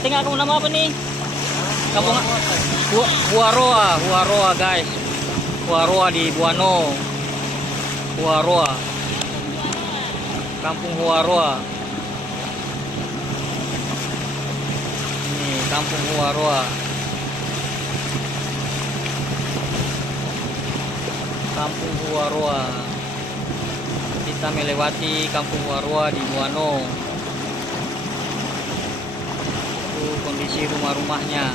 Tengok kamu nama apa nih? Kampung Huaroa, Huaroa guys. Huaroa di Buano. Huaroa. Kampung Huaroa. Ini Kampung Huaroa. Kampung Huaroa. Kita melewati Kampung Huaroa di Buano. Itu kondisi rumah-rumahnya.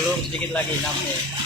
Belum, sedikit lagi 6 menit.